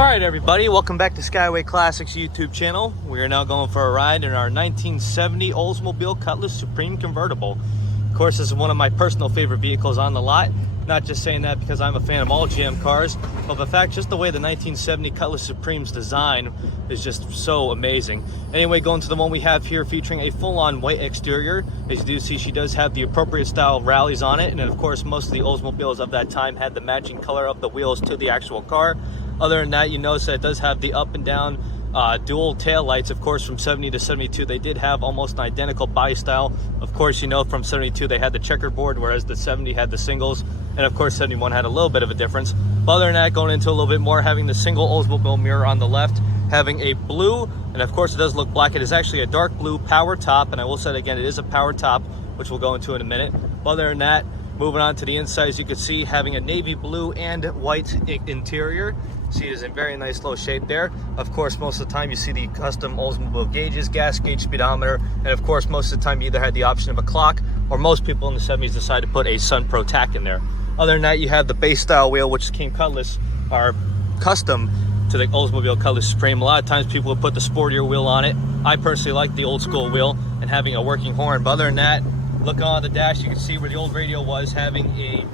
Alright everybody, welcome back to Skyway Classics YouTube channel. We are now going for a ride in our 1970 Oldsmobile Cutlass Supreme Convertible. Of course, this is one of my personal favorite vehicles on the lot. Not just saying that because I'm a fan of all GM cars, but in fact, just the way the 1970 Cutlass Supreme's design is just so amazing. Anyway, going to the one we have here featuring a full-on white exterior. As you do see, she does have the appropriate style rallies on it, and of course, most of the Oldsmobiles of that time had the matching color of the wheels to the actual car. Other than that, you notice that it does have the up and down dual tail lights. Of course, from 70 to 72, they did have almost an identical body style. Of course, you know, from 72, they had the checkerboard, whereas the 70 had the singles. And of course, 71 had a little bit of a difference. But other than that, going into a little bit more, having the single Oldsmobile mirror on the left, having a blue, and of course, it does look black. It is actually a dark blue power top. And I will say it again, it is a power top, which we'll go into in a minute. But other than that, moving on to the inside, as you can see, having a navy blue and white interior. See, it is in very nice low shape there. Of course, most of the time you see the custom Oldsmobile gauges, gas gauge, speedometer, and of course, most of the time you either had the option of a clock, or most people in the 70s decided to put a Sun Pro tack in there. Other than that, you have the base style wheel, which King Cutlass are custom to the Oldsmobile Cutlass Supreme. A lot of times people would put the sportier wheel on it. I personally like the old school wheel and having a working horn. But other than that, look on the dash, you can see where the old radio was, having a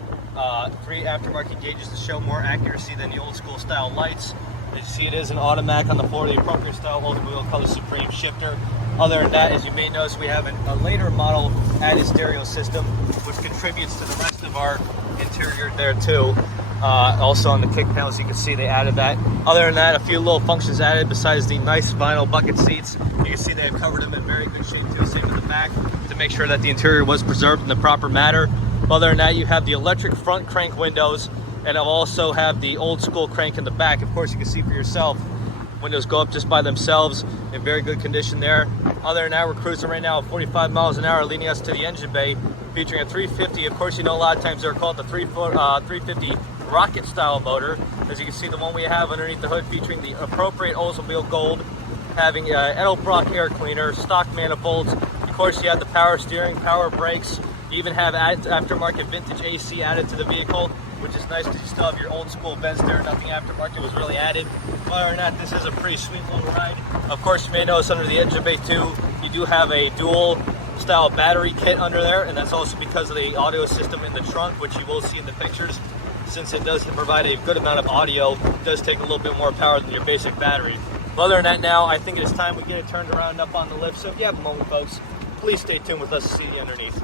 3 aftermarket gauges to show more accuracy than the old school style lights. As you see, it is an automatic on the floor, the appropriate style Oldsmobile Cutlass Supreme shifter. Other than that, as you may notice, we have a later model added stereo system, which contributes to the rest of our interior there too. Also on the kick panels, you can see they added that. Other than that, a few little functions added besides the nice vinyl bucket seats. You can see they have covered them in very good shape too, same with the back, to make sure that the interior was preserved in the proper manner. Other than that, you have the electric front crank windows, and I'll also have the old school crank in the back. Of course, you can see for yourself, windows go up just by themselves in very good condition there. Other than that, we're cruising right now at 45 miles an hour, leading us to the engine bay, featuring a 350. Of course, you know, a lot of times they're called the 350 rocket style motor. As you can see, the one we have underneath the hood featuring the appropriate Oldsmobile Gold, having Edelbrock air cleaner, stock manifolds. Of course, you have the power steering, power brakes. You even have aftermarket vintage AC added to the vehicle, which is nice because you still have your old school vents there. Nothing aftermarket was really added. Other than that, this is a pretty sweet little ride. Of course, you may notice under the engine bay too, you do have a dual style battery kit under there, and that's also because of the audio system in the trunk, which you will see in the pictures. Since it does provide a good amount of audio, it does take a little bit more power than your basic battery. But other than that, now I think it is time we get it turned around and up on the lift. So if you have a moment, folks, please stay tuned with us to see the underneath.